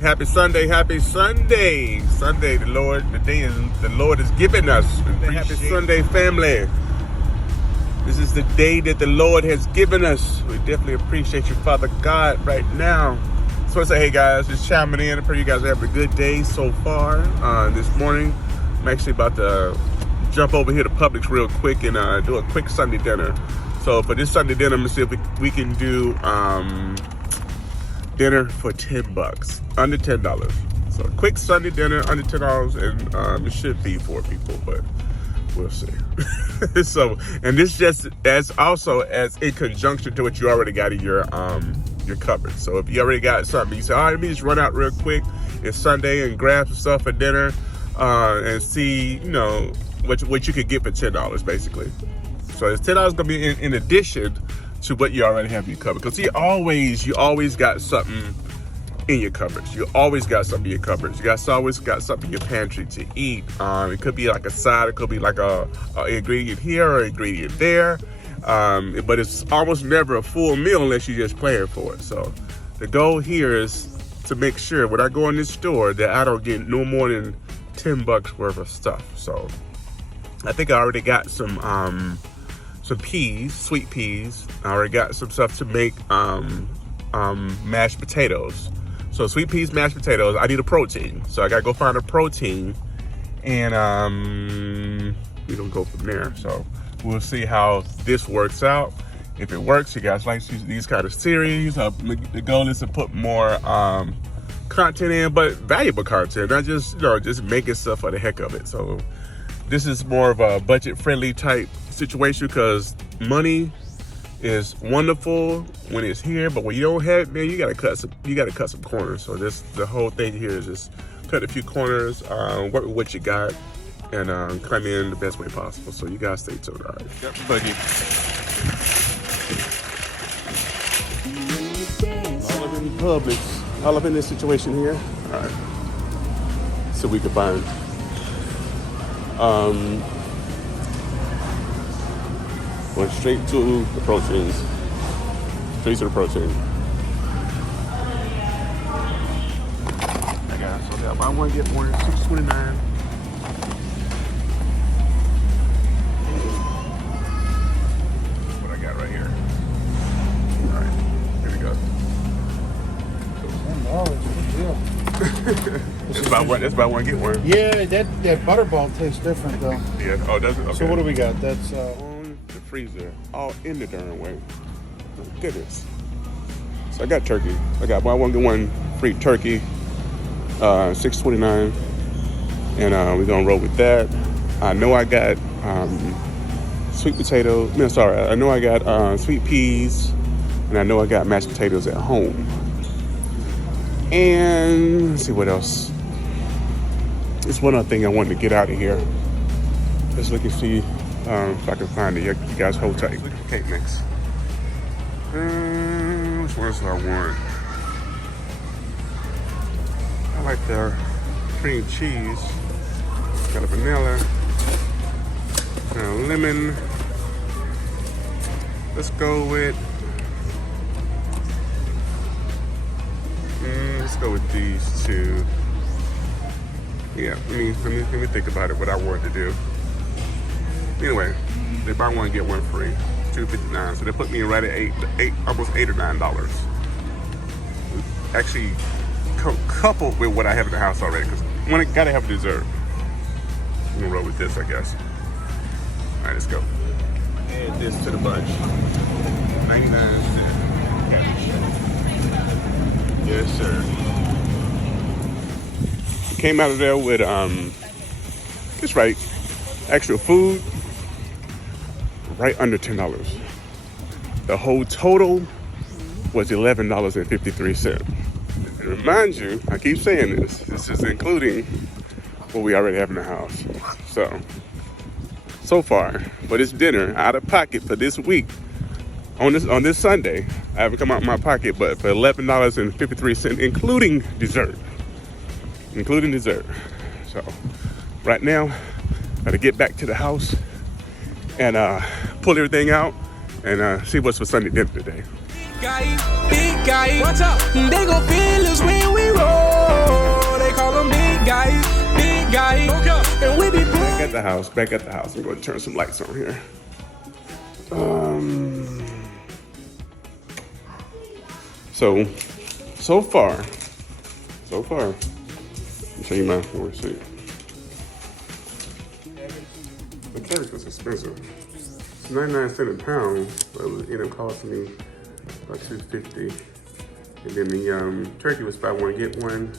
Happy Sunday, happy Sunday. Sunday, the Lord has given us. Happy Sunday, family. This is the day that the Lord has given us. We definitely appreciate you, Father God, right now. So I say, hey guys, just chiming in. I pray you guys are having a good day so far. This morning, I'm actually about to jump over here to Publix real quick and do a quick Sunday dinner. So for this Sunday dinner, I'm gonna see if we can do dinner for $10, under $10. So a quick Sunday dinner under $10, and it should be 4 people, but we'll see. So, and this just as in conjunction to what you already got in your cupboard. So if you already got something, you say, all right, let me just run out real quick. It's Sunday and grab some stuff for dinner, and see, what you could get for $10 basically. So it's $10 gonna be in addition to what you already have in your cupboard. Because you always got something in your cupboards. You always got something in your cupboards. You guys always got something in your pantry to eat. It could be like a side, it could be like a ingredient here or ingredient there. But it's almost never a full meal unless you just plan for it. So the goal here is to make sure when I go in this store that I don't get no more than $10 worth of stuff. So I think I already got some peas, sweet peas. I already got some stuff to make mashed potatoes. So sweet peas, mashed potatoes. I need a protein, so I gotta go find a protein, and we gonna go from there. So we'll see how this works out. If it works, you guys like these kind of series. The goal is to put more content in, but valuable content, not just just making stuff for the heck of it. So this is more of a budget-friendly type situation because money is wonderful when it's here, but when you don't have it, man, you gotta cut some corners. So the whole thing here is just cut a few corners, work with what you got, and come in the best way possible. So you guys stay tuned. All right. Yep, buggy. All up in Publix, all up in this situation here. All right. So we can find. Went straight to the proteins. Straight to the protein. I got so yeah, buy one get one, $6.29. What I got right here. All right, here we go. $10, good deal. It's buy one get one. Yeah, that butterball tastes different though. Yeah. Oh, does it? Okay. So what do we got? That's on the freezer, all in the darn way. Goodness. So I got turkey. I got buy one get one free turkey, $6.29, and we're gonna roll with that. I know I got sweet potato. No, sorry. I know I got sweet peas, and I know I got mashed potatoes at home. And let's see what else. There's one other thing I wanted to get out of here. Let's look and see if I can find it. You guys hold tight. Look at the cake mix. Which ones do I want? I like the cream cheese. Got a vanilla. And a lemon. Let's go with. Let's go with these two. Yeah, let me think about it, what I wanted to do. Anyway, they buy one, get one free, $2.59. So they put me right at almost $8 or $9. Actually, coupled with what I have in the house already, because when I gotta have dessert. I'm gonna roll with this, I guess. All right, let's go. Add this to the bunch. 99 cents. Yes, sir. Came out of there with it's right, actual food right under $10. The whole total was $11.53. And remind you, I keep saying this is including what we already have in the house. So far for this dinner, out of pocket for this week, on this Sunday, I haven't come out of my pocket, but for $11.53, including dessert. So right now, gotta get back to the house and pull everything out and see what's for Sunday dinner today. guys. Watch out. They gon' feel us when we roll. They call them big guys, big guys. Okay. And we be back at the house. I'm going to turn some lights on here. So far, let me show you my receipt. The cabbage was expensive. It's 99 cents a pound, but it ended up costing me about $2.50. And then the turkey was buy one, get one.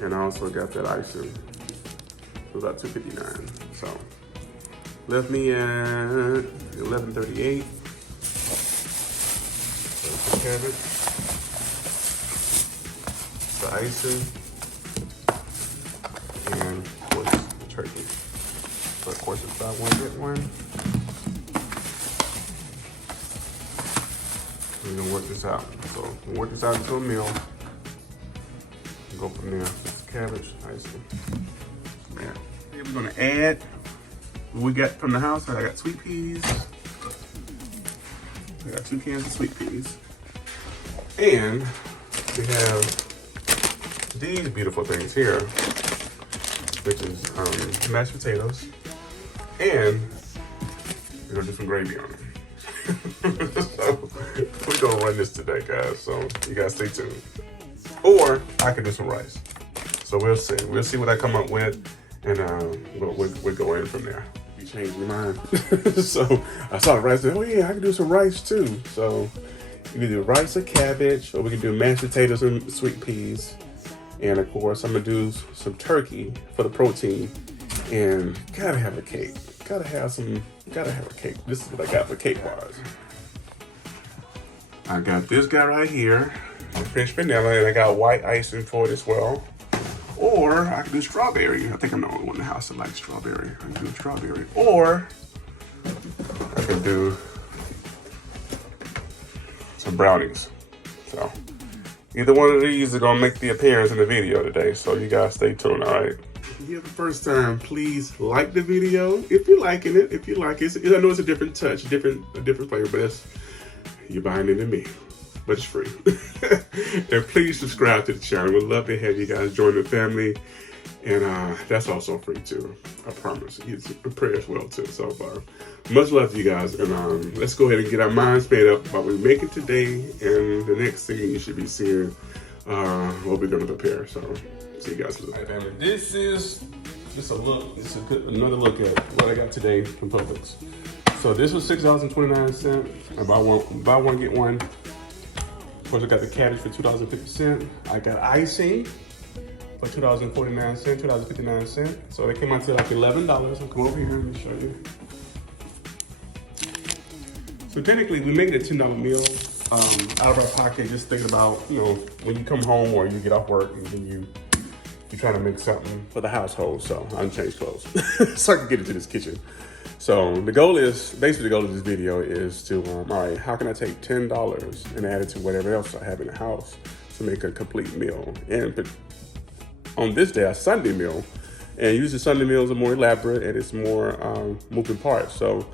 And I also got that icing. It was about $2.59. So left me at $11.38. So the cabbage, the icing, and of course the turkey. So of course it's buy one, get one. We're gonna work this out. So we'll work this out into a meal. Go from there. It's cabbage, icing. Yeah. Here we're gonna add what we got from the house. I got sweet peas. I got 2 cans of sweet peas. And we have these beautiful things here, which is mashed potatoes. And we're gonna do some gravy on it. So we're gonna run this today, guys. So you guys stay tuned. Or I could do some rice. So we'll see. We'll see what I come up with, and we'll go in from there. You changed your mind. So I saw the rice. And, oh yeah, I can do some rice too. So you can do rice or cabbage, or we can do mashed potatoes and sweet peas. And of course, I'm gonna do some turkey for the protein. And gotta have a cake. Gotta have a cake. This is what I got for cake wise. I got this guy right here. French vanilla, and I got white icing for it as well. Or I can do strawberry. I think I'm the only one in the house that likes strawberry. I can do strawberry. Or I can do some brownies. So either one of these are gonna make the appearance in the video today. So you guys stay tuned, all right? If you're the first time, please like the video. If you're liking it, if you like it. I know it's a different touch, a different flavor, but you're buying into me. But it's free. And please subscribe to the channel. We'd love to have you guys join the family. And that's also free too. I promise. It's a prayer as well too. So much love to you guys. And let's go ahead and get our minds made up about what we make it today. And the next thing you should be seeing what we're gonna prepare. So see you guys later. All right, family. This is just a look. This is another look at what I got today from Publix. So this was $6.29. Buy one, get one. Of course, I got the cabbage for $2.50. I got icing for $2.49, $2.59. So they came out to like $11. I'll come over here and show you. So technically, we made it a $10 meal out of our pocket. Just thinking about, you know, when you come home or you get off work and then you're trying to make something for the household. So I changed clothes so I can get into this kitchen. So the goal of this video is to, all right, how can I take $10 and add it to whatever else I have in the house to make a complete meal? And on this day, a Sunday meal, and usually Sunday meals are more elaborate and it's more moving parts. So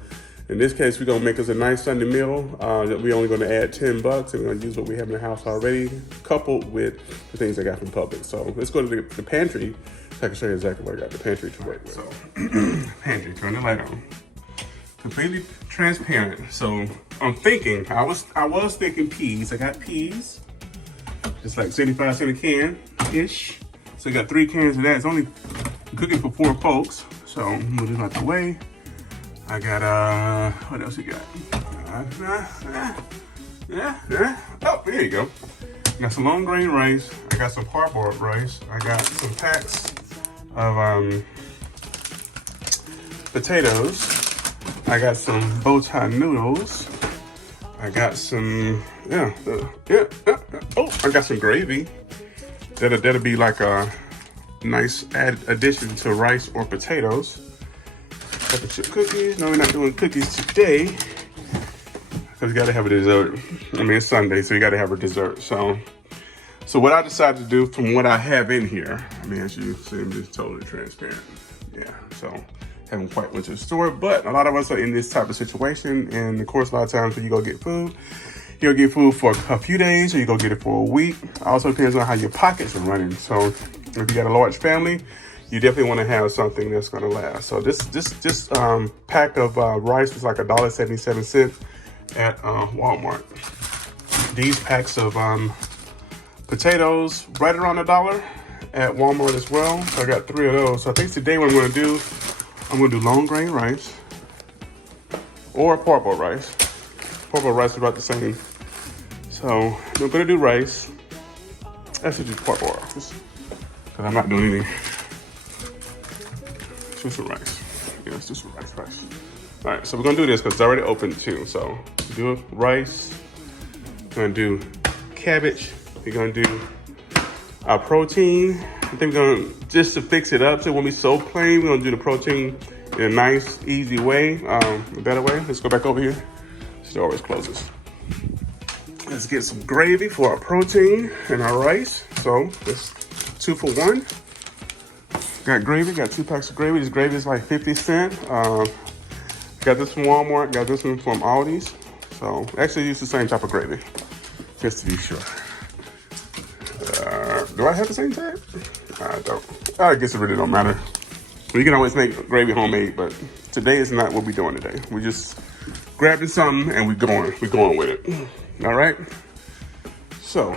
in this case, we're gonna make us a nice Sunday meal. We're only gonna add $10 and we're gonna use what we have in the house already, coupled with the things I got from Publix. So let's go to the pantry. I can show you exactly what I got the pantry to work with. So, pantry, turn the light on. Completely transparent. So I'm thinking, I was thinking peas. I got peas, just like 75 cents a can-ish. So I got 3 cans of that. It's only cooking for 4 folks. So move this out the way. I got, what else you got? Oh, there you go. I got some long grain rice. I got some parboiled rice. I got some packs of potatoes. I got some bow tie noodles. I got some, oh, I got some gravy. That'll be like a nice addition to rice or potatoes. Got the chip cookies. No, we're not doing cookies today because you gotta have a dessert. I mean, it's Sunday, so you gotta have a dessert. So what I decided to do from what I have in here, I mean, as you see, I'm just totally transparent. Yeah, so haven't quite went to the store, but a lot of us are in this type of situation. And of course, a lot of times when you go get food, You'll get food for a few days, or you go get it for a week. Also depends on how your pockets are running. So if you got a large family, you definitely want to have something that's going to last. So this pack of rice is like $1.77 at Walmart. These packs of potatoes right around $1 at Walmart as well. So I got 3 of those. So I think today what I'm going to do long grain rice or parboiled rice. Parboiled rice is about the same. So I'm going to do rice. That's just parboiled rice because I'm not doing anything. Let's do some rice. Yeah, let's do some rice. All right, so we're going to do this because it's already open too. So do rice. We're going to do cabbage. We're going to do our protein. I think we're going to, just to fix it up so it won't be so plain, we're going to do the protein in a nice, easy way, a better way. Let's go back over here. It always closes. Let's get some gravy for our protein and our rice. So it's 2 for 1. Got gravy, got 2 packs of gravy. This gravy is like 50 cents. Got this from Walmart, got this one from Aldi's. So actually use the same type of gravy, just to be sure. Do I have the same type? I don't. I guess it really don't matter. You can always make gravy homemade, but today is not what we're doing today. We're just grabbing something and we're going with it. All right. So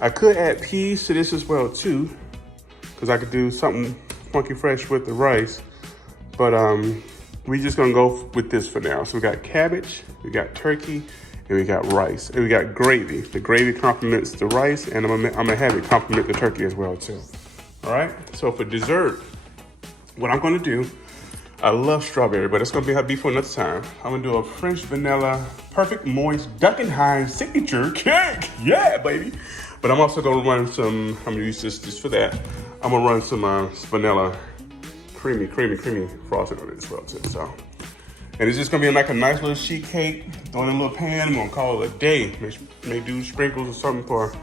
I could add peas to this as well too, because I could do something funky fresh with the rice. But we're just gonna go with this for now. So we got cabbage, we got turkey, and we got rice, and we got gravy. The gravy complements the rice, and I'm gonna have it complement the turkey as well too. All right. So for dessert, what I'm gonna do, I love strawberry, but it's gonna be for another time. I'm gonna do a French vanilla, perfect moist Duncan Hines signature cake. Yeah, baby. But I'm also gonna run some. I'm gonna use this just for that. I'm gonna run some vanilla, creamy frosting on it as well too. So, and it's just gonna be like a nice little sheet cake. Throw it in a little pan. I'm gonna call it a day. May do sprinkles or something for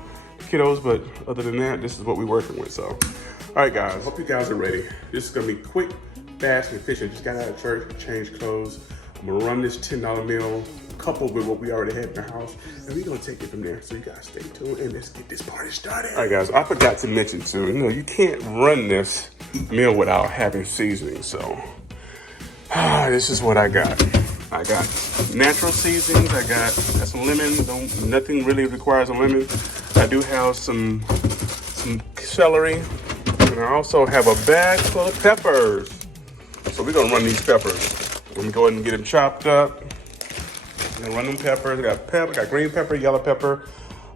kiddos, but other than that, this is what we're working with. So, all right, guys. Hope you guys are ready. This is gonna be quick, fast, and efficient. Just got out of church, changed clothes. I'm gonna run this $10 meal coupled with what we already had in the house, and we're gonna take it from there. So you guys stay tuned and let's get this party started. All right, guys. I forgot to mention too. You know, you can't run this meal without having seasoning. So this is what I got. I got natural seasonings. I got some lemon. Nothing really requires a lemon. I do have some celery, and I also have a bag full of peppers. So we're gonna run these peppers. Let me go ahead and get them chopped up. I'm gonna run them peppers. I got green pepper, yellow pepper,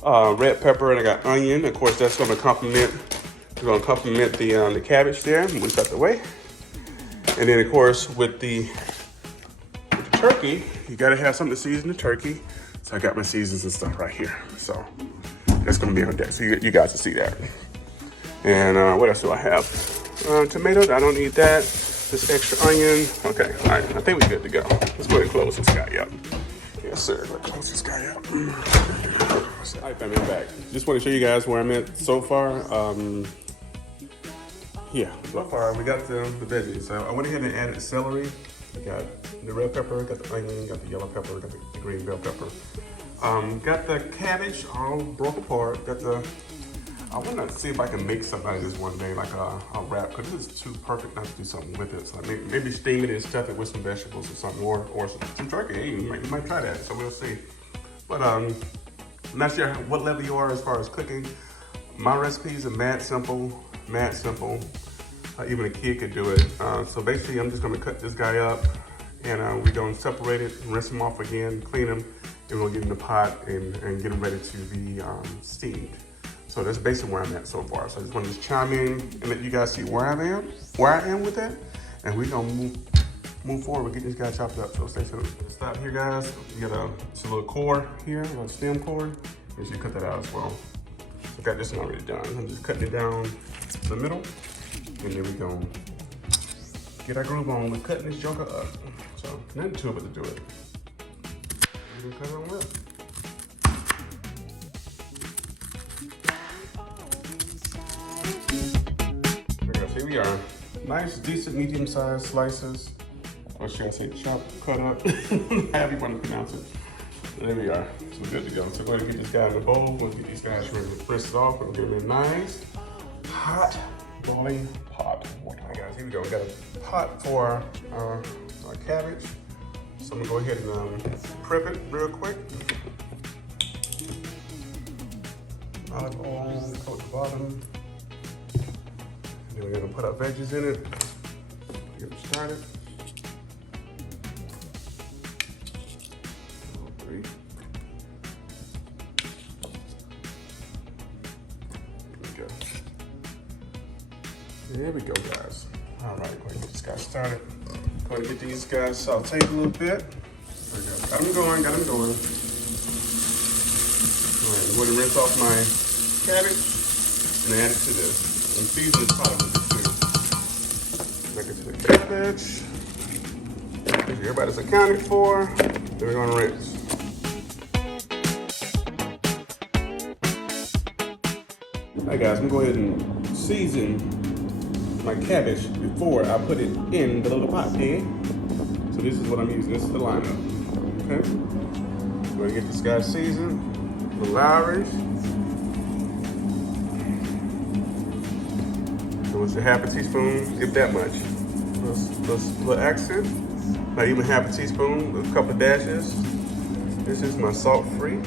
red pepper, and I got onion. Of course, that's gonna complement. We're gonna complement the cabbage there. Move that the way. And then, of course, with the turkey, you gotta have something to season the turkey. So I got my seasons and stuff right here. So that's gonna be on deck. So you guys can see that. And what else do I have? Tomatoes. I don't need that. This extra onion. Okay, all right. I think we're good to go. Let's go ahead and close this guy up. Yes, sir. Let's close this guy up. All right, family, I'm back. Just want to show you guys where I'm at so far. Yeah, so far we got the veggies. So I went ahead and added celery. Got the red pepper, got the onion, got the yellow pepper, got the green bell pepper. Got the cabbage all broke apart. Got the. I want to see if I can make something out of this one day, like a wrap, because this is too perfect not to do something with it. So maybe steam it and stuff it with some vegetables or something, or some turkey. Hey, you might try that. So we'll see. But I'm not sure what level you are as far as cooking. My recipes are mad simple. Even a kid could do it. So basically, I'm just gonna cut this guy up, and we're gonna separate it, rinse them off again, clean them, and we'll get in the pot and get them ready to be steamed. So that's basically where I'm at so far. So I just want to chime in and let you guys see where I am with that, and we're gonna move forward with getting this guy chopped up. So stay tuned. Stop here, guys. You got a little core here, a little stem core. You should cut that out as well. I got this one already done. I'm just cutting it down to the middle, and then we're gonna get our groove on with cutting this joker up. So nothing to it but to do it. We're gonna cut it on up. Here we are. Nice, decent, medium-sized slices. Or should I say chopped, cut up? However you want to pronounce it. There we are. So we're good to go. So go ahead and get this guy in the bowl. We'll get these guys rinsed off and get them in nice, hot, boiling pot water. All right, guys, here we go. We got a pot for our cabbage. So I'm gonna go ahead and prep it real quick. Olive oil, coat the bottom. And then we're gonna put our veggies in it. Get it started. There we go, guys. All right, go ahead and get this guy started. Going to get these guys sauteed a little bit. Got them going, got them going. All right, I'm going to rinse off my cabbage and add it to this. And season this pot with it too. Back into the cabbage. Everybody's accounted for. Then we're going to rinse. All right, guys, I'm going to go ahead and season my cabbage before I put it in the little pot, okay? So this is what I'm using. This is the lineup, okay? I'm gonna get this guy seasoned, the Lowry's. So it's a half a teaspoon, give that much. Little accent, not even half a teaspoon, with a couple of dashes. This is my salt-free.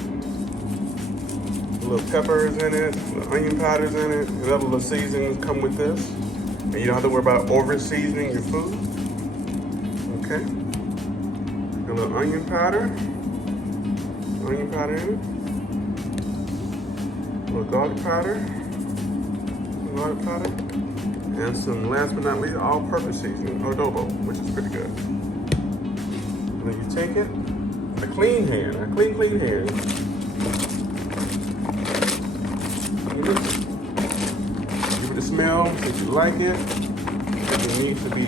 Little peppers in it, little onion powders in it, and other little seasonings come with this. And you don't have to worry about over seasoning your food. Okay. A little onion powder. Onion powder in it. A little garlic powder. Garlic powder. And some, last but not least, all-purpose seasoning, adobo, which is pretty good. And then you take it, a clean hand, a clean hand. Give it a smell if you like it. If it needs to be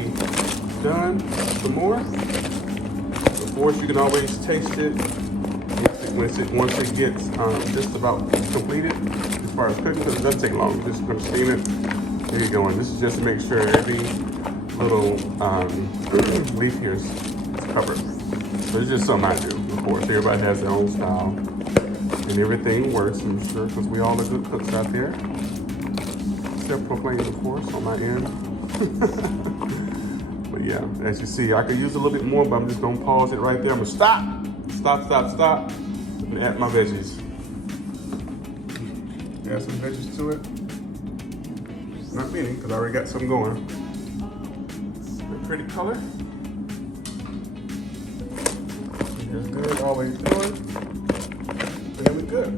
done some more. Of course, you can always taste it once it gets just about completed as far as cooking, because it doesn't take long. You're just gonna steam it. There you go. And this is just to make sure every little leaf here is covered. But it's just something I do. Of course, everybody has their own style. And everything works, I'm sure, because we all are good cooks out there. Except Proclaim, of course, on my end. But yeah, as you see, I could use a little bit more, but I'm just gonna pause it right there. I'm gonna stop, and add my veggies. Add some veggies to it. Not many, because I already got some going. A pretty color. That's good, all the way through it. And then we're good.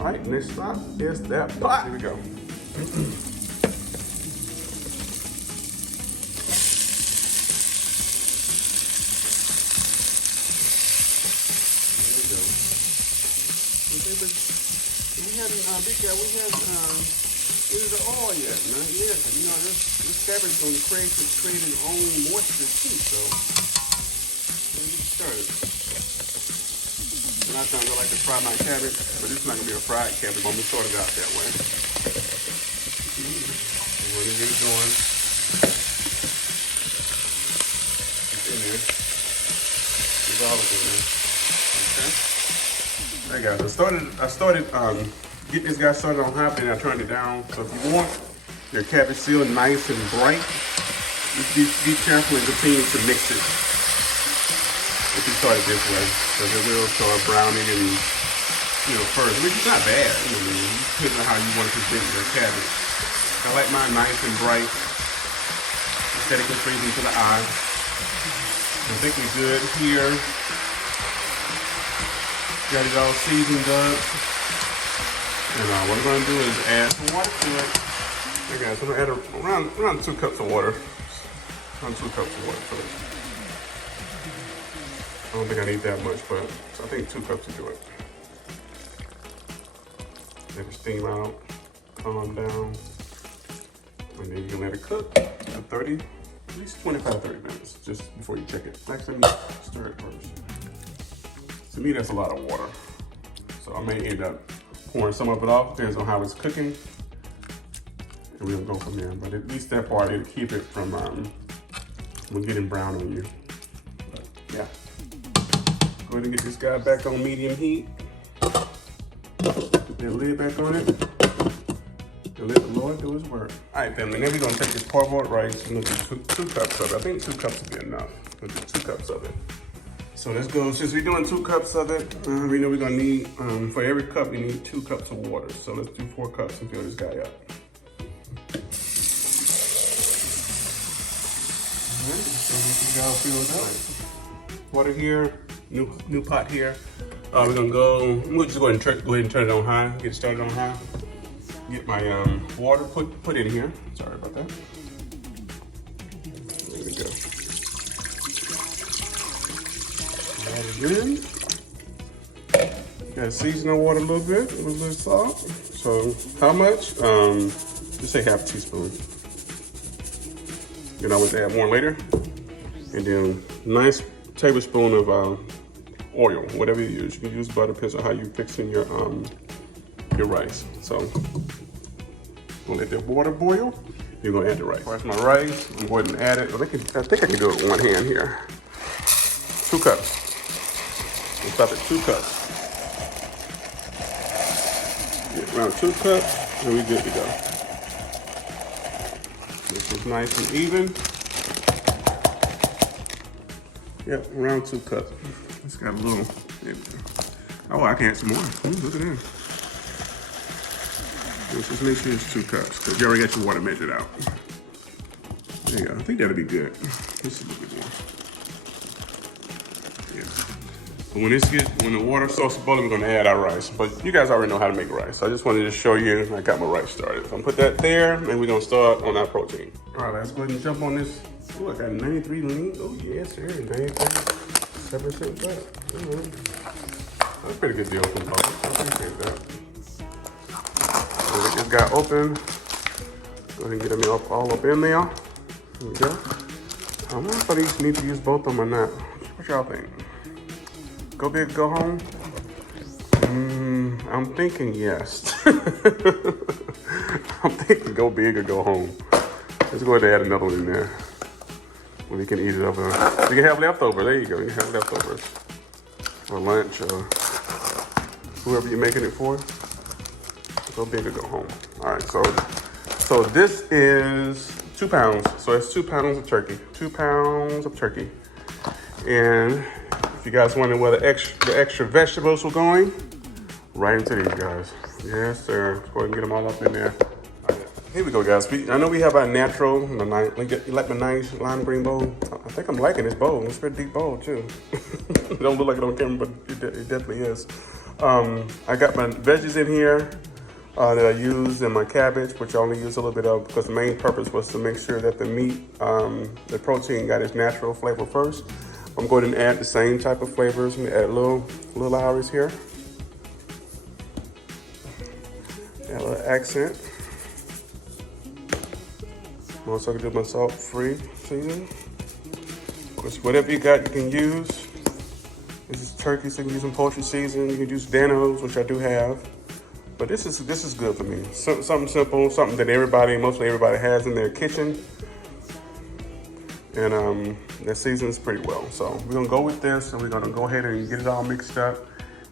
All right, next stop is that pot. Here we go. There we go. Okay, but we haven't, big guy, we haven't used the oil yet, man. Yeah, you know, this cabbage is going to create its own moisture too, so let's get started. And I kind of like to fry my cabbage, but it's not going to be a fried cabbage. I'm going to sort it out that way. We're going to get it going. It's in there. It's all in there. Okay. Hey guys, I started get this guy started on high, and I turned it down. So if you want your cabbage still nice and bright, just be careful and continue to mix it. If you start it this way, because it will start browning and, you know, first, which is not bad. You know, depending on how you want to present your cabbage. I like mine nice and bright, aesthetically pleasing to the eye. I think we're good here. Got it all seasoned up. And what I'm going to do is add some water to it. Okay, guys, I'm going to add around 2 cups of water. Around 2 cups of water to it. I don't think I need that much, but I think 2 cups to do it. Let it steam out, calm down, and then you can let it cook for at least 25, 30 minutes, just before you check it. Actually, let me stir it first. To me, that's a lot of water. So I may end up pouring some of it off, depends on how it's cooking. And we'll go from there, but at least that part, it'll keep it from getting brown on you. But, yeah. Go ahead and get this guy back on medium heat. Put the lid back on it. And let the Lord do his work. All right, family, now we're gonna take this parboiled rice and we'll do two cups of it. I think 2 cups will be enough. We'll do 2 cups of it. So let's go. Since we're doing 2 cups of it, we know we're gonna need, for every cup, we need 2 cups of water. So let's do 4 cups and fill this guy up. All right, so this guy filled up. Water here, new pot here. We're gonna we'll just go ahead and turn it on high, get it started on high. Get my water put in here. Sorry about that. There we go. Add it in. Gotta season the water a little bit of salt. So how much? Just say half a teaspoon. You can always add more later. And then nice tablespoon of oil, whatever you use. You can use butter, depends on how you fixing your rice. So we'll let that water boil. You're gonna add the rice. That's my rice. I'm going to add it. I think I can do it with one hand here. 2 cups. We'll stop at 2 cups. Get around 2 cups, and we're good to go. This is nice and even. Yep, around 2 cups. It's got a little. Oh, I can add some more. Look at that. Let's just make sure it's 2 cups, because you already got your water measured out. There you go. I think that'll be good. Just a little bit more. Yeah. But when the water starts boiling, we're gonna add our rice. But you guys already know how to make rice. So I just wanted to show you I got my rice started. So I'm gonna put that there, and we're gonna start on our protein. All right, let's go ahead and jump on this. Oh, I got 93 lean. Oh yes, sir. 93. 7% fat. That's a pretty good deal from Publix. I appreciate that. So get this guy open. Go ahead and get them all up in there. There we go. I wonder if I need to use both of them or not. What y'all think? Go big, go home? I'm thinking yes. I'm thinking go big or go home. Let's go ahead and add another one in there. We can eat it over. You can have leftovers. There you go. You can have leftovers for lunch or whoever you're making it for. Go big or go home. All right. So this is 2 pounds. So it's 2 pounds of turkey. 2 pounds of turkey. And if you guys wonder where the extra vegetables were going, right into these guys. Yes, sir. Let's go ahead and get them all up in there. Here we go, guys. I know we have our natural, you like my nice lime green bowl? I think I'm liking this bowl. It's a pretty deep bowl, too. It don't look like it on camera, but it definitely is. I got my veggies in here that I use in my cabbage, which I only use a little bit of because the main purpose was to make sure that the meat, the protein got its natural flavor first. I'm going to add the same type of flavors. I'm gonna add a little Irish here. Add a little accent. I'm also gonna do my salt-free seasoning. Of course, whatever you got, you can use. This is turkey, so you can use some poultry seasoning. You can use Danos, which I do have. But this is good for me. Something simple, something that mostly everybody has in their kitchen. And that seasons pretty well. So we're gonna go with this, and we're gonna go ahead and get it all mixed up.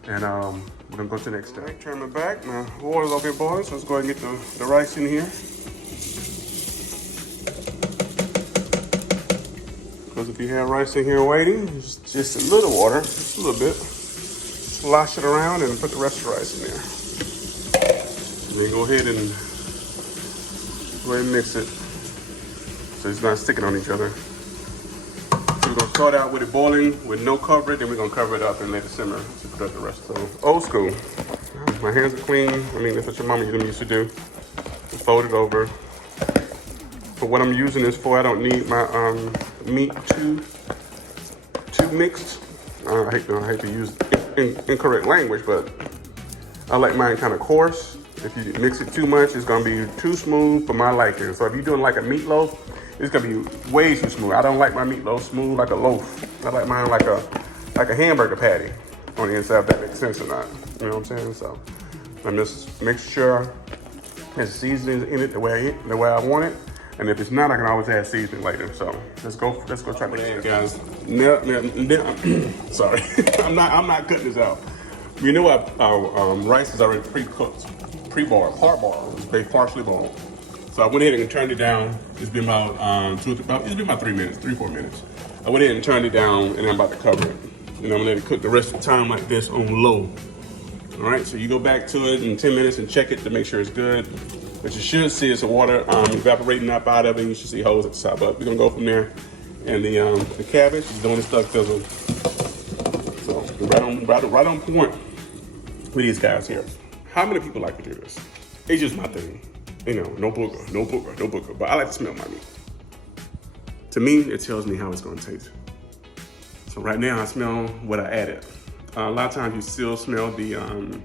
And we're gonna go to the next step. Right, turn it back. Now, water's over here, boys. So let's go ahead and get the rice in here. Because if you have rice in here waiting, just a little water, just a little bit. Slosh it around and put the rest of the rice in there. And then go ahead and mix it so it's not sticking on each other. So we're gonna start out with it boiling with no cover, then we're gonna cover it up and let it simmer to put up the rest. So old school. My hands are clean. I mean, that's what your mama used to do. Just fold it over. For what I'm using this for, I don't need my meat too mixed. I hate to use incorrect language, but I like mine kind of coarse. If you mix it too much, it's gonna be too smooth for my liking. So if you're doing like a meatloaf, it's gonna be way too smooth. I don't like my meatloaf smooth like a loaf. I like mine like a hamburger patty on the inside, if that makes sense or not. You know what I'm saying? So I just make sure there's seasoning in it the way I want it. And if it's not, I can always add seasoning later. So let's go try it, guys. No, sorry, I'm not cutting this out. You know what? Our rice is already pre-cooked, pre-boiled, part-boiled. It's partially boiled. So I went ahead and turned it down. It's been about it's been about 3 minutes, 3-4 minutes. I went ahead and turned it down, and I'm about to cover it. And I'm gonna let it cook the rest of the time like this on low. All right, so you go back to it in 10 minutes and check it to make sure it's good. But you should see it's the water evaporating up out of it. You should see holes at the top. But we're gonna go from there. And the cabbage is doing its stuff fizzle. So right on point with these guys here. How many people like to do this? It's just my thing. You know, no booger. But I like to smell my meat. To me, it tells me how it's gonna taste. So right now I smell what I added. A lot of times you still smell the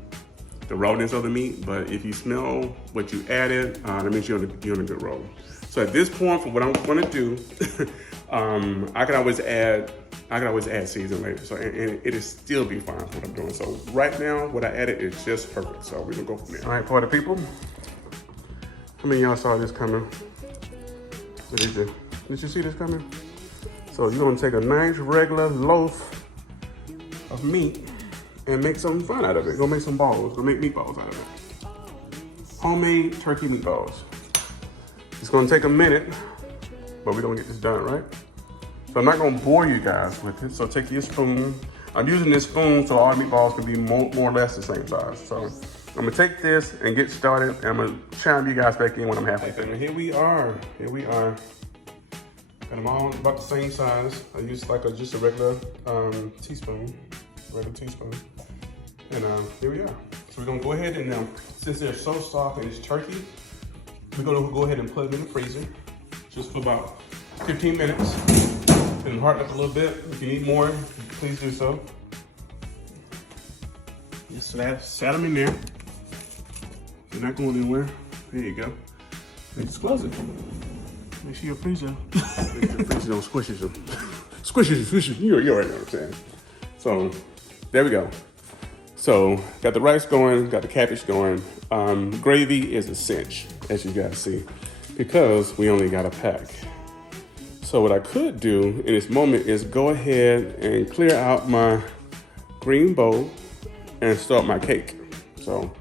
rawness of the meat, but if you smell what you added, that means you're on a good roll. So at this point, for what I'm gonna do, I can always add seasoning later. So and it'll still be fine for what I'm doing. So right now, what I added is just perfect. So we're gonna go from there. All right, party people. How many of y'all saw this coming? What did you? Did you see this coming? So you're gonna take a nice regular loaf of meat and make something fun out of it. Go make some balls. Go make meatballs out of it. Homemade turkey meatballs. It's gonna take a minute, but we're gonna get this done, right? So I'm not gonna bore you guys with it. So take your spoon. I'm using this spoon so our meatballs can be more or less the same size. So I'm gonna take this and get started, and I'm gonna chime you guys back in when I'm halfway through. Here we are. Got them all about the same size. I use like just a regular teaspoon. And here we are. So we're gonna go ahead and now, since they're so soft and it's turkey, we're gonna go ahead and put them in the freezer just for about 15 minutes. And harden up a little bit. If you need more, please do so. Just sat them in there. They're not going anywhere. There you go. And just close it. Make sure your freezer, don't squish it. Squish it. You already know what I'm saying. So there we go. So got the rice going, got the cabbage going. Gravy is a cinch, as you guys see, because we only got a pack. So what I could do in this moment is go ahead and clear out my green bowl and start my cake. So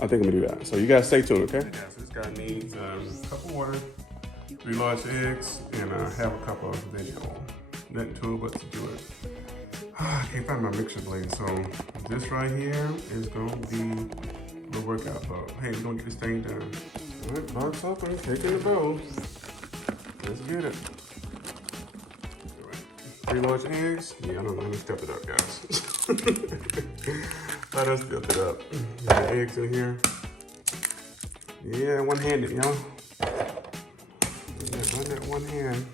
I think I'm gonna do that. So you guys stay tuned, okay? Yeah, so this guy needs a cup of water, 3 large eggs, and half a cup of veggie oil. Nothing to it but to do it. I can't find my mixer blade, so this right here is gonna be the workout, but hey, we're gonna get this thing done. All right, box open, cake in the bowl. Let's get it. 3 large eggs. Yeah, I don't know how to step it up, guys. Let us step it up. Got eggs in here. Yeah, one-handed, y'all. Run that one hand.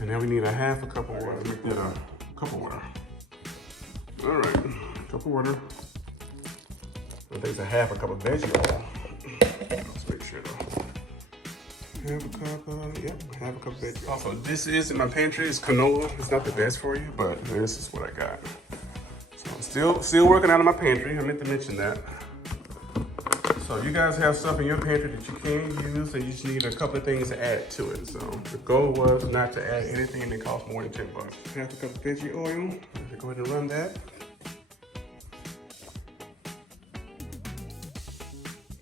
And then we need a half a cup of water. Make that a cup of water. All right, cup of water. I think it's a half a cup of veggie oil. Let's make sure though. Half a cup of veggie. Also, this is in my pantry. It's canola. It's not the best for you, but this is what I got. So I'm still working out of my pantry. I meant to mention that. So you guys have stuff in your pantry that you can use, and you just need a couple of things to add to it. So the goal was not to add anything that costs more than $10. Half a cup of veggie oil. Go ahead and run that.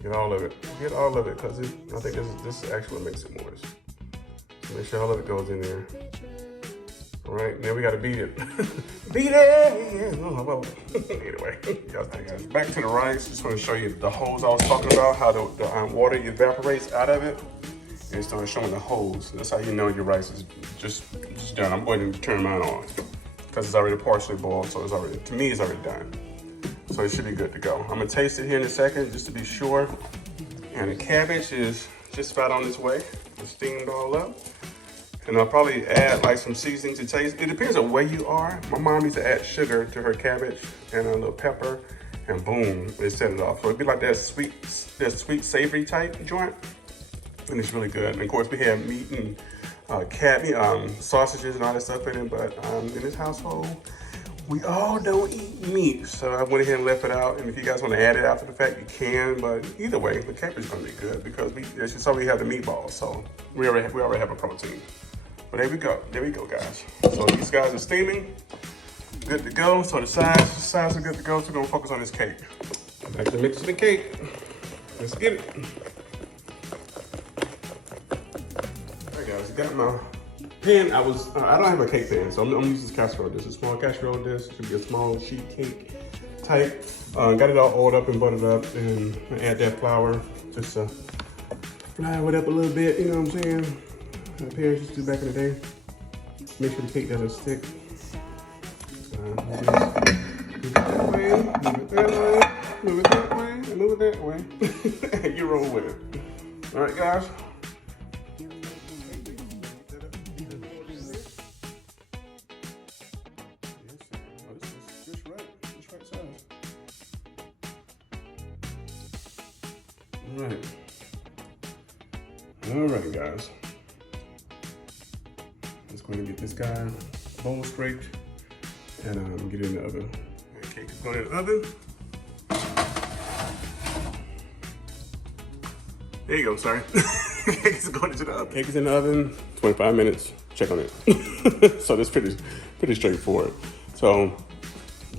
Get all of it. Get all of it, because I think this actually makes it moist. So make sure all of it goes in there. All right, now we gotta beat it. Beat it! Anyway, y'all think, guys. Back to the rice. Just want to show you the holes I was talking about, how the water evaporates out of it. And it started showing the holes. That's how you know your rice is just done. I'm going to turn mine on because it's already partially boiled, so to me, it's already done. So it should be good to go. I'm gonna taste it here in a second just to be sure. And the cabbage is just about on its way. It's steamed all up. And I'll probably add like some seasoning to taste. It depends on where you are. My mom used to add sugar to her cabbage and a little pepper, and boom, it set it off. So it'd be like that sweet savory type joint. And it's really good. And of course we have meat and sausages and all that stuff in it, but in this household, we all don't eat meat, so I went ahead and left it out. And if you guys want to add it after the fact, you can. But either way, the cabbage is gonna be good because as you saw, we have the meatballs, so we already have a protein. But there we go, guys. So these guys are steaming, good to go. So the sides are good to go. So we're gonna focus on this cake. Back to mixing the cake. Let's get it. All right, guys, got my pan. I don't have a cake pan, so I'm using this casserole dish. A small casserole dish to be a small sheet cake type. Got it all oiled up and buttered up, and add that flour. Just flour it up a little bit. You know what I'm saying? My parents used to do back in the day. Make sure the cake doesn't stick. Move it that way. Move it that way. Move it that way. And move it that way. And you roll with it. All right, guys. All right, guys. Just going to get this guy bowl scraped and get it in the oven. Cake is going in the oven. There you go, sorry. Cake is going into the oven. Cake is in the oven, 25 minutes, check on it. So that's pretty straightforward. So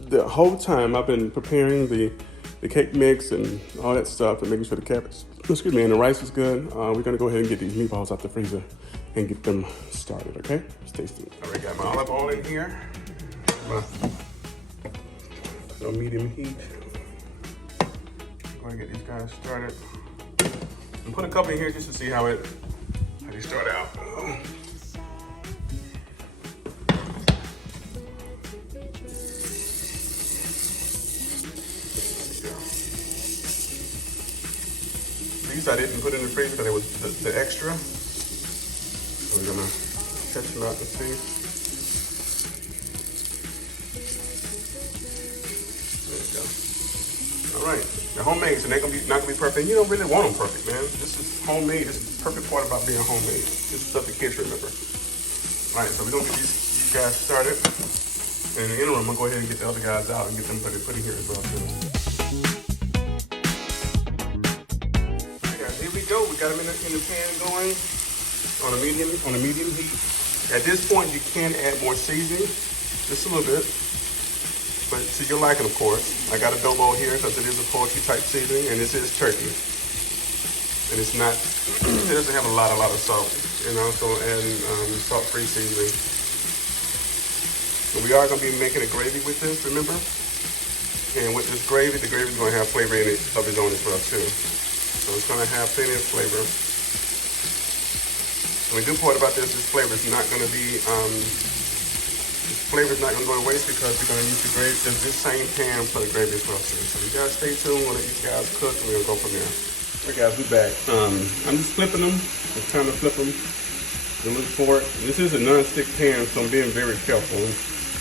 the whole time I've been preparing the cake mix and all that stuff and making sure the cabbage, and the rice is good. We're gonna go ahead and get these meatballs out the freezer and get them started, okay? Stay tuned. All right, got my olive oil in here. No medium heat. Go ahead and get these guys started. And put a couple in here just to see how they start out. These I didn't put in the freezer because it was the extra. So we're gonna catch them out to see. There you go. All right, they're homemade, so they're not gonna be perfect. You don't really want them perfect, man. This is homemade. This is the perfect part about being homemade. This is stuff the kids remember. All right, so we're gonna get these guys started. And in the interim, I'm gonna go ahead and get the other guys out and get them put in here as well too. We got them in the pan going on a medium heat. At this point, you can add more seasoning, just a little bit, but to your liking, of course. I got adobo here because it is a poultry type seasoning, and this is turkey, and it's not. It doesn't have a lot of salt, you know. So adding salt-free seasoning. So we are going to be making a gravy with this, remember? And with this gravy, the gravy is going to have flavor in it of its own as well too. So it's going to have plenty of flavor. And the good part about this flavor is not going to be, this flavor is not going to go to waste because we're going to use the gravy, this same pan for the gravy as well. So you guys stay tuned. We'll let you guys cook and we'll go from there. All right, guys, we're back. I'm just flipping them. Just trying to flip them to look for it. This is a non-stick pan, so I'm being very careful.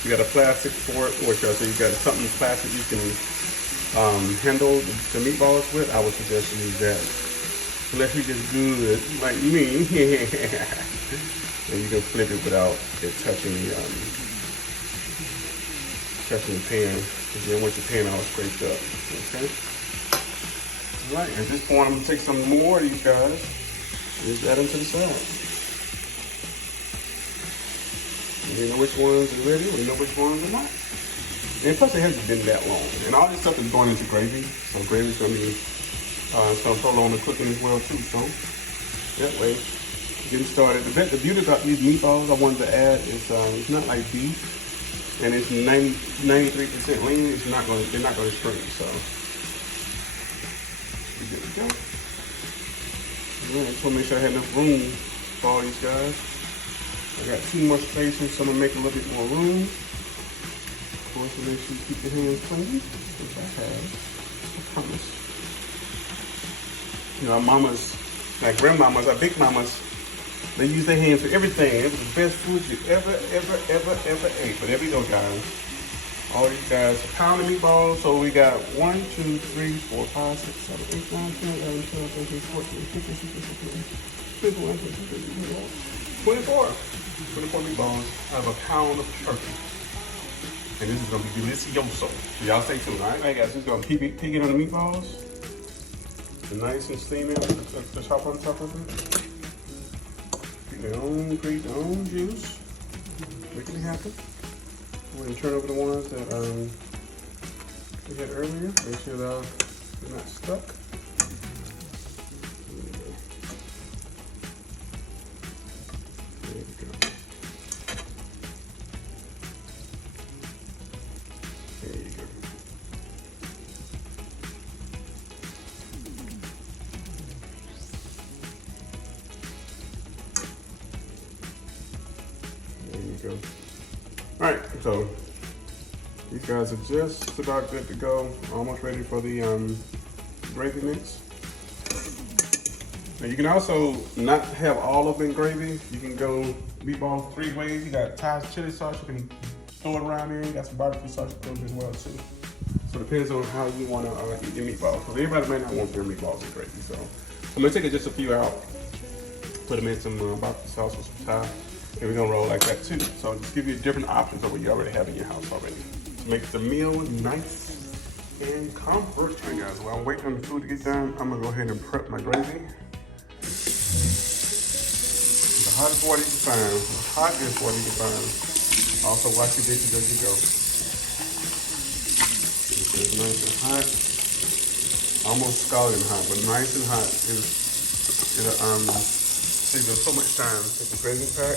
You got a plastic fork, so you got something plastic you can handle the meatballs with. I would suggest you use that. Unless you're just good, like me. And you can flip it without it touching the pan. Because you don't want your pan all scraped up. Okay? Alright, at this point I'm gonna take some more of these guys. Just add them to the side. You know which ones are ready, or you know which ones are not. And plus it hasn't been that long. And all this stuff is going into gravy. So gravy's gonna be, it's gonna follow on the cooking as well too. So that way, getting started. The beauty about these meatballs I wanted to add is it's not like beef. And it's 93% lean. They're not gonna shrink, so. We're good to go. Alright, just wanna make sure I have enough room for all these guys. I got 2 more spaces, so I'm gonna make a little bit more room. Of course, make sure you keep your hands clean, which I have, I promise. You know, our mamas, like grandmamas, our big mamas, they use their hands for everything. It was the best food you ever ate. But there we go, guys. All these guys, a pound of meatballs. So we got 1, 2, 3, 4, 5, 6, 7, 8, 9, 10, 11, 12, 13, 14, 15, 16, 17, 18, 24 meatballs out of a pound of turkey. And this is gonna be delicioso. So y'all stay tuned, all right guys? This is gonna peek it on the meatballs. It's nice and steamy. The top on top of it. Create their own juice. Make it happen. We're gonna turn over the ones that we had earlier. Make sure they're not stuck. There you go. There you go. There you go. All right, so these guys are just about good to go. Almost ready for the gravy mix. Now you can also not have all of it in gravy. You can go meatballs 3 ways. You got Thai chili sauce, you can throw it around there. You got some barbecue sauce you can throw as well too. So it depends on how you want to eat your meatballs. Because everybody may not want their meatballs in gravy. So I'm gonna take just a few out, put them in some barbecue sauce with some Thai. And we're gonna roll like that too. So just give you different options of what you already have in your house already. To make the meal nice and comforting, guys. While I'm waiting on the food to get done, I'm gonna go ahead and prep my gravy. The hottest water you can find. The hottest water you can find. Also wash your dishes as you go. It's nice and hot. Almost scalding hot, but nice and hot. It'll save you so much time. Take the gravy pack.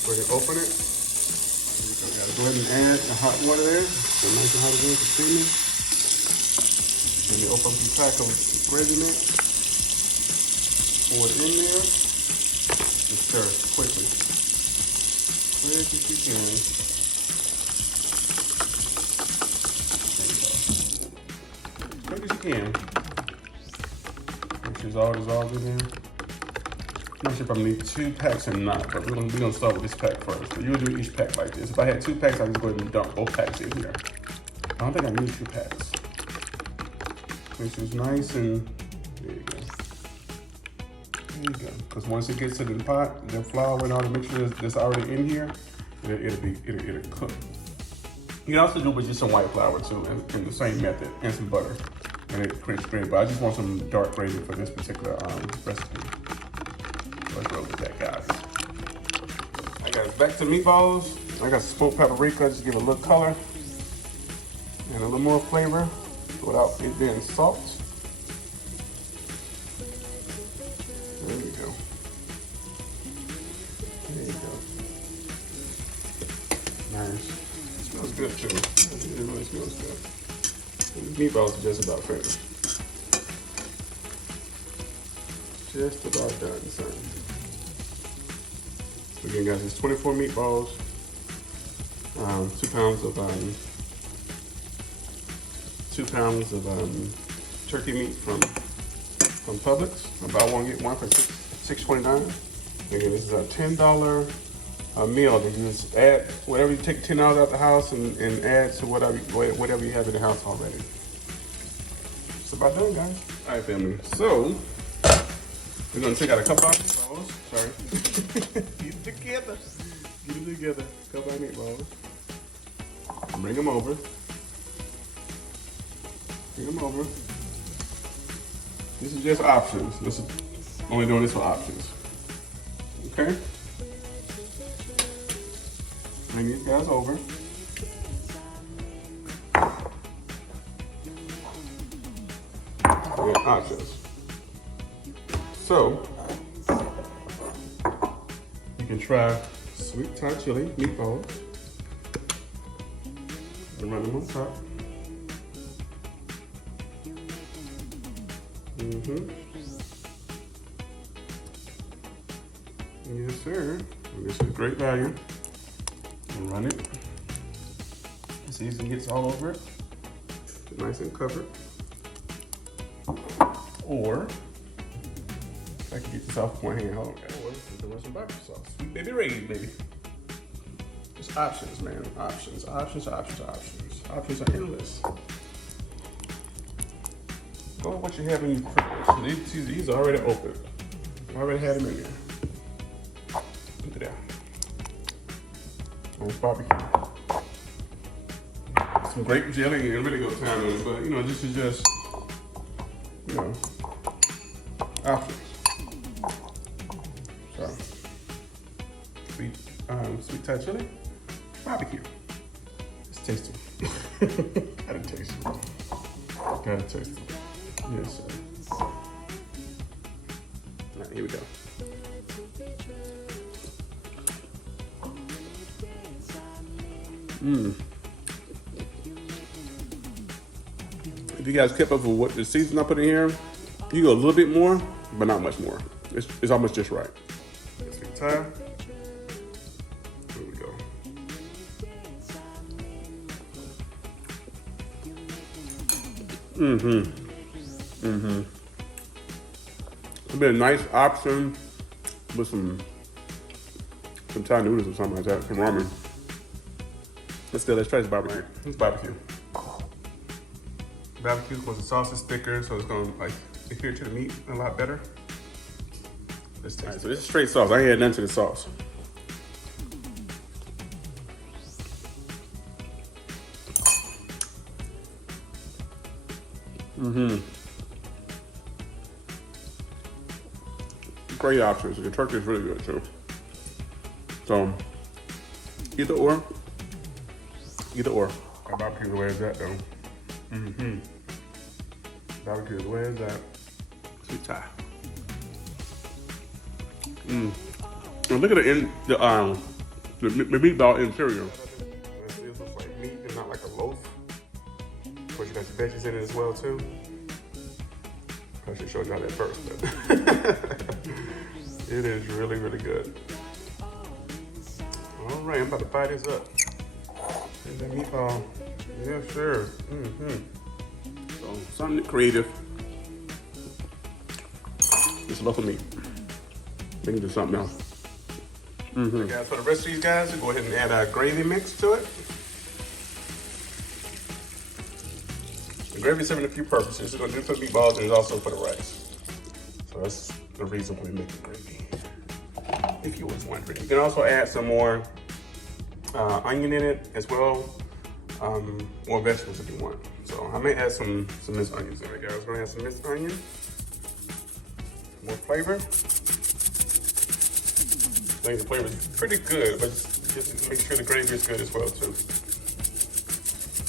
Go ahead and open it. You gotta go ahead and add the hot water there. So nice and hot again for steaming. Then you open up the pack of gravy mix. Pour it in there. And stir it quickly. Quick as you can. There you go. Quick as you can. Make sure it's all dissolved in there. I'm not sure if I'm gonna need 2 packs or not, but we're gonna start with this pack first. So you would do each pack like this. If I had 2 packs, I'd just go ahead and dump both packs in here. I don't think I need 2 packs. Make sure it's nice and there you go. There you go. Because once it gets to the pot, the flour and all the mixture that's already in here, it'll cook. You can also do with just some white flour too, in the same method, and some butter, and it creates gravy. But I just want some dark gravy for this particular recipe. Let's roll with that, guys. Alright guys, back to the meatballs. I got some smoked paprika, just give it a little color and a little more flavor without it being salt. There you go. There you go. Nice. It smells good too. It really smells good. And the meatballs are just about finished. Just about done, son. Again, guys, it's 24 meatballs, 2 pounds of turkey meat from Publix. I buy one get one for $6.29. Again, this is a $10 meal. You just add whatever you take $10 out the house and add to whatever you have in the house already. It's about done, guys. All right, family. So we're gonna take out a couple of meatballs. Sorry. Get it together. Get it together. Couple of meatballs. Bring them over. Bring them over. This is just options. This is only doing this for options. Okay? Bring these guys over. And options. So, you can try sweet Thai chili meatballs and run them on top. Yes, sir. And this is great value. And run it. The season gets all over it. Nice and covered. Or I can get this off with one hand. Hold on, guys. Or you can run some barbecue sauce. Sweet baby Ray, baby. Just options, man. Options, options, options, options. Options are endless. Go with what you have in your fridge. So these are already open. I already had them in there. Put it down. On barbecue. some grape jelly and really go time on it. But you know, this is just, you know, options. So, sweet Thai chili, barbecue. It's tasty. Gotta taste it. Gotta taste it. Yes, sir. All right, here we go. If you guys kept up with what the season I put in here, you go a little bit more, but not much more. It's almost just right. Sweet Thai. Here we go. It'd be a nice option with some Thai noodles or something like that, some ramen. Let's go. Let's try this barbecue. Let's barbecue. Barbecue because the sauce is thicker, so it's gonna like adhere to the meat a lot better. Let's taste it. So this is straight sauce. I ain't had none to the sauce. Great options. The turkey is really good too. So either or. Our barbecue, where is that though? Barbecue, where is that? Sweet Thai. And look at the meatball interior. It looks like meat and not like a loaf. Of course, you got your veggies in it as well too. I should show y'all that first, but it is really, really good. All right, I'm about to fry this up. There's that meatball. Yes, sir. So something creative. It's local meat. We can do something else. Guys, for the rest of these guys, we'll go ahead and add our gravy mix to it. The gravy is serving a few purposes. It's going to do for meatballs and it's also for the rice. So that's the reason we make the gravy. If you was wondering, you can also add some more onion in it as well. More vegetables if you want. So I may add some minced onions in it, guys. We're gonna add some minced onion, more flavor. I think the flavor is pretty good, but just make sure the gravy is good as well too.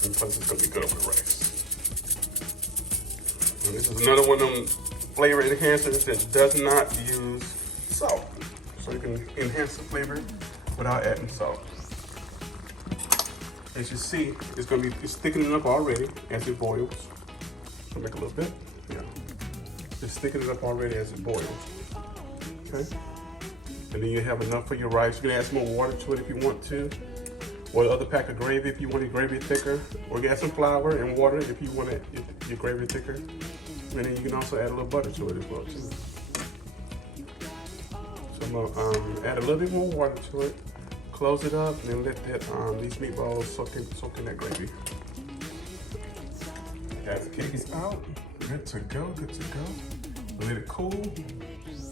And plus, it's gonna be good over the rice. And this is another one of them flavor enhancers that does not use salt, so you can enhance the flavor without adding salt. As you see, it's thickening up already as it boils. I'll make a little bit, yeah. It's thickening up already as it boils, okay? And then you have enough for your rice. You can add some more water to it if you want to, or the other pack of gravy if you want your gravy thicker, or you can add some flour and water if you want your gravy thicker. And then you can also add a little butter to it as well too. So I'm gonna add a little bit more water to it. Close it up and then let that these meatballs soak in that gravy. Guys, the cake is out. Good to go, good to go. Let it cool. It's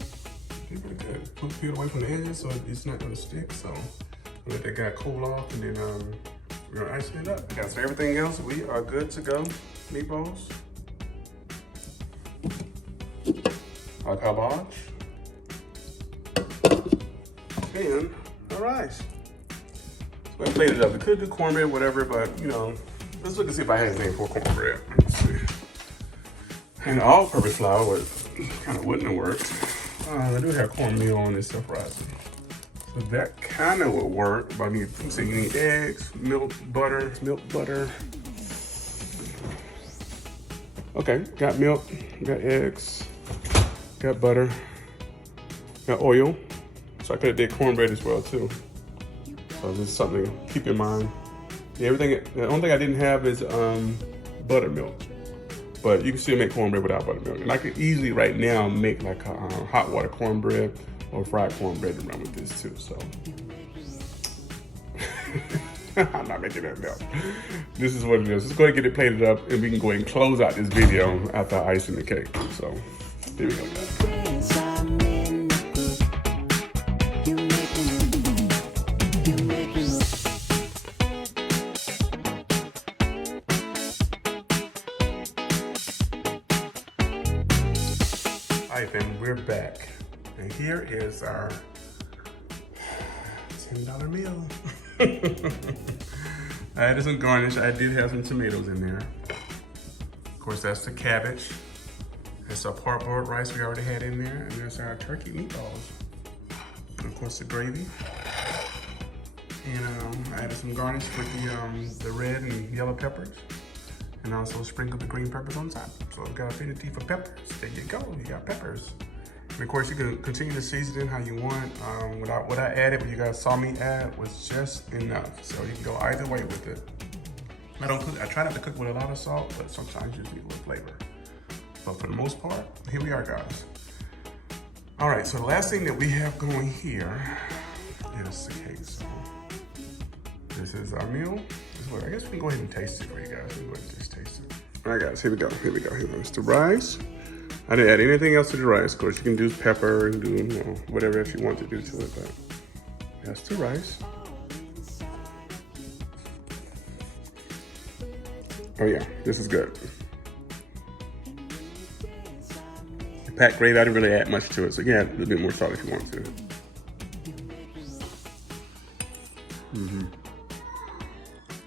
really good. Peel away from the edges so it's not gonna stick. So let that guy cool off and then we're gonna ice it up. Guys, so everything else, we are good to go. Meatballs. Our cabbage. And our rice. I played it up. We could do cornbread, whatever, but you know, let's look and see if I have anything for cornbread. Let's see. And all-purpose flour kind of wouldn't have worked. I do have cornmeal on this stuff rising, so that kind of would work. But you need eggs, milk, butter. Okay, got milk, got eggs, got butter, got oil. So I could have did cornbread as well too. So this is something to keep in mind. Yeah, the only thing I didn't have is buttermilk. But you can still make cornbread without buttermilk. And I could easily right now make like a hot water cornbread or fried cornbread to run with this too, so. I'm not making that milk. This is what it is. Let's go ahead and get it plated up and we can go ahead and close out this video after icing the cake. So, here we go, guys. we're back. And here is our $10 meal. I added some garnish. I did have some tomatoes in there. Of course, that's the cabbage. That's our parboiled rice we already had in there. And there's our turkey meatballs. And of course, the gravy. And I added some garnish with the red and yellow peppers. And also sprinkled the green peppers on top. So I've got affinity for peppers. There you go, you got peppers. And of course you can continue to season it how you want. What I added, what you guys saw me add, was just enough. So you can go either way with it. I try not to cook with a lot of salt, but sometimes you just need a little flavor. But for the most part, here we are, guys. All right, so the last thing that we have going here is the cake. So this is our meal. I guess we can go ahead and taste it for you guys. We can go ahead and just taste it. All right, guys, here we go. Here's the rice. I didn't add anything else to the rice. Of course, you can do pepper and do whatever else you want to do to it, but that's the rice. Oh yeah, this is good. The packed gravy, I didn't really add much to it, so you can add a little bit more salt if you want to.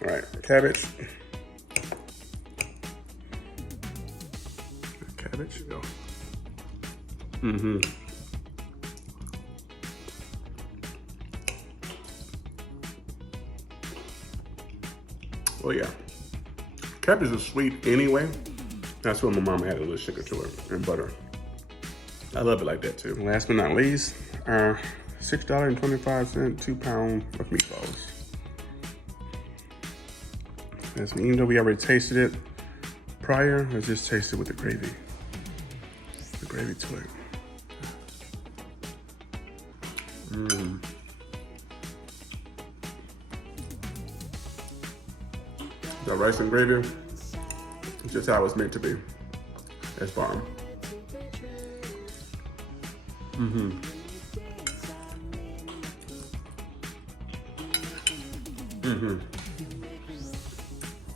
All right, cabbage. Cabbage, go. Oh yeah. Cabbage is sweet anyway. That's what my mom added a little sugar to it and butter. I love it like that too. Last but not least, our $6.25 2-pound of meatballs. Even though we already tasted it prior, let's just taste it with the gravy. The gravy to it. The rice and gravy, just how it's meant to be. That's bomb.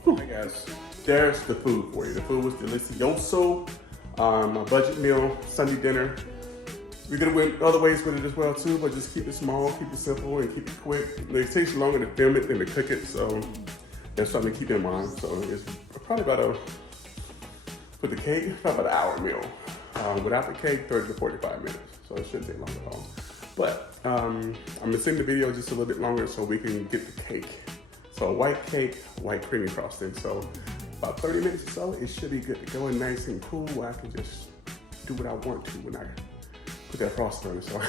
Hey guys, there's the food for you. The food was delicioso. My budget meal, Sunday dinner. We're gonna win other ways with it as well too, but just keep it small, keep it simple, and keep it quick. It takes longer to film it than to cook it, so that's something to keep in mind. So it's probably with the cake, probably about an hour meal. Without the cake, 30 to 45 minutes. So it shouldn't take long at all. But I'm gonna send the video just a little bit longer so we can get the cake. So a white cake, white creamy frosting. So about 30 minutes or so, it should be good to go and nice and cool where I can just do what I want to when I put that frosting on it. So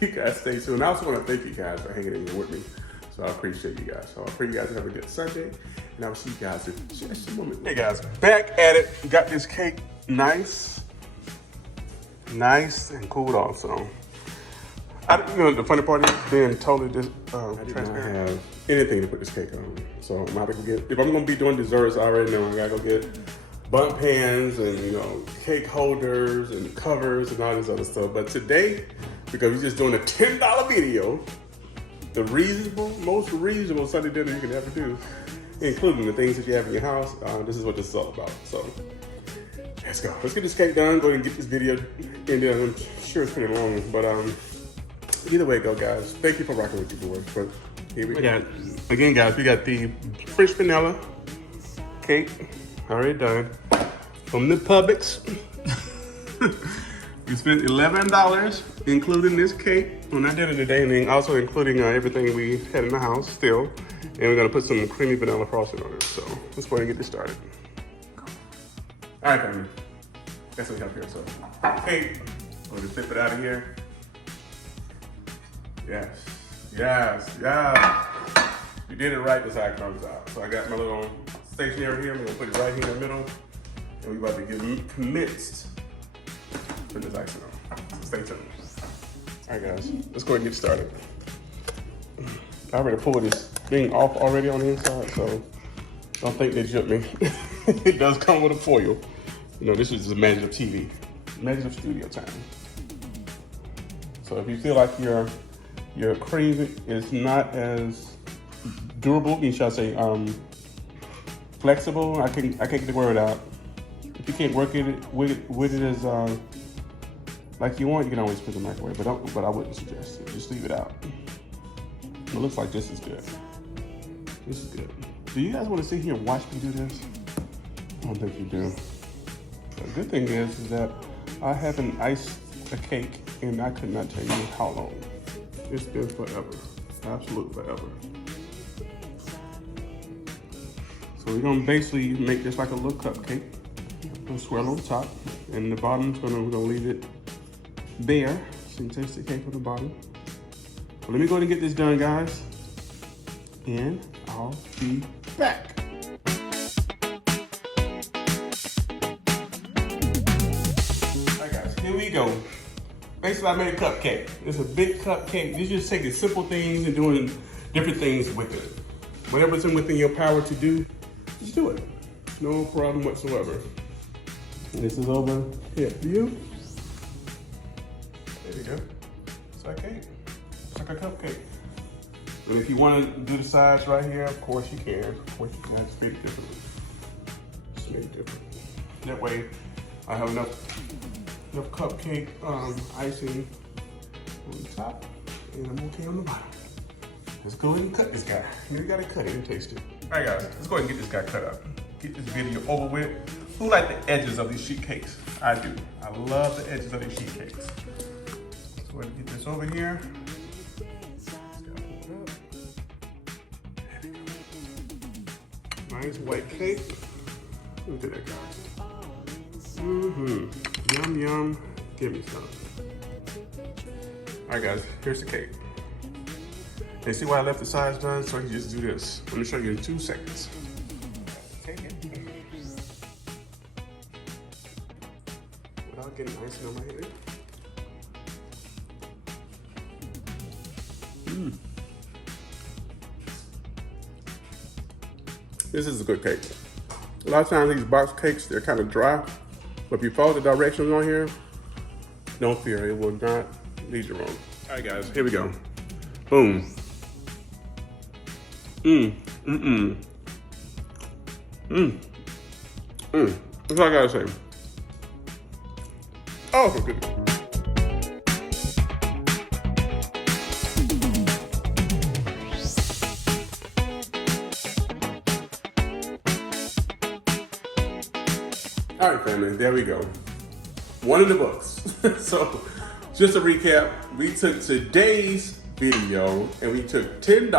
you guys stay tuned. I also want to thank you guys for hanging in here with me. So I appreciate you guys. So I pray you guys have a good Sunday. And I will see you guys in just a moment. Hey guys, back at it. Got this cake nice and cooled off. So the funny part is being totally transparent. I don't have anything to put this cake on. So I'm gonna have to go get, if I'm gonna be doing desserts, I already know I gotta go get bun pans and cake holders and covers and all this other stuff. But today, because we're just doing a $10 video, the most reasonable Sunday dinner you can ever do, including the things that you have in your house, this is what this is all about. So let's go. Let's get this cake done. Go ahead and get this video ended. I'm sure it's pretty long, but either way go, guys. Thank you for rocking with your boys. But here we go. Again, guys, we got the French vanilla cake already done from the Publix. We spent $11 including this cake on our dinner today, and then also including everything we had in the house still. And we're gonna put some creamy vanilla frosting on it. So let's go ahead and get this started. All right, family. That's what we have here. So cake, we're gonna flip it out of here. Yes. You did it right, this how it comes out. So I got my little stationery here. I'm gonna put it right here in the middle. And we're about to get commenced with this icing on. So stay tuned. All right, guys, let's go ahead and get started. I already pulled this thing off already on the inside, so don't think they jipped me. It does come with a foil. This is the magic of TV, magic of studio time. So if you feel like your cream is not as durable, shall I say, flexible, I can't get the word out. If you can't work it with it as Like you want, you can always put in the microwave, but I wouldn't suggest it. Just leave it out. It looks like this is good. This is good. Do you guys want to sit here and watch me do this? I don't think you do. The good thing is that I haven't iced a cake, and I could not tell you how long. It's been forever, absolute forever. So we're gonna basically make this like a little cupcake. We'll swirl on top, and the bottom's we're gonna leave it bare, so you can taste the cake on the bottom. So let me go ahead and get this done, guys, and I'll be back. All right, guys, here we go. Basically, I made a cupcake. It's a big cupcake. You just taking simple things and doing different things with it. Whatever's within your power to do, just do it. No problem whatsoever. And this is over here for you. There you go. It's like cake. It's like a cupcake. And if you want to do the sides right here, of course you can. Of course you can. Just make it differently. Just make it different. That way, I have enough cupcake icing on the top, and I'm okay on the bottom. Let's go ahead and cut this guy. You gotta cut it and taste it. All right, guys, let's go ahead and get this guy cut up. Get this video over with. Who like the edges of these sheet cakes? I do. I love the edges of these sheet cakes. Let's go ahead and get this over here. Nice white cake. Look at that, guys. Yum, yum. Give me some. All right, guys, here's the cake. And see why I left the sides done? So I can just do this. Let me show you in 2 seconds. Take it. Without getting icing on my hand. This is a good cake. A lot of times these box cakes, they're kind of dry. But if you follow the directions on here, don't fear, it will not lead you wrong. All right, guys, here we go. Boom. That's all I gotta say. Oh, for goodness. All right, family, there we go. One in the books. So, just a recap, we took today's video and we took $10,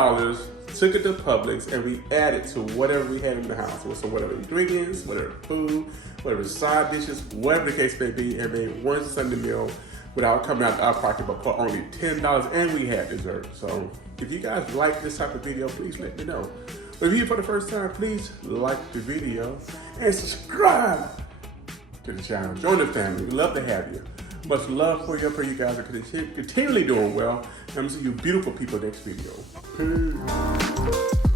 took it to Publix, and we added to whatever we had in the house. So whatever ingredients, whatever food, whatever side dishes, whatever the case may be, and made one Sunday meal without coming out of our pocket, but for only $10, and we had dessert. So if you guys like this type of video, please let me know. But if you're here for the first time, please like the video and subscribe to the channel. Join the family. We love to have you. Much love for you. Pray you guys are continually doing well. And I'm going to see you beautiful people next video. Peace.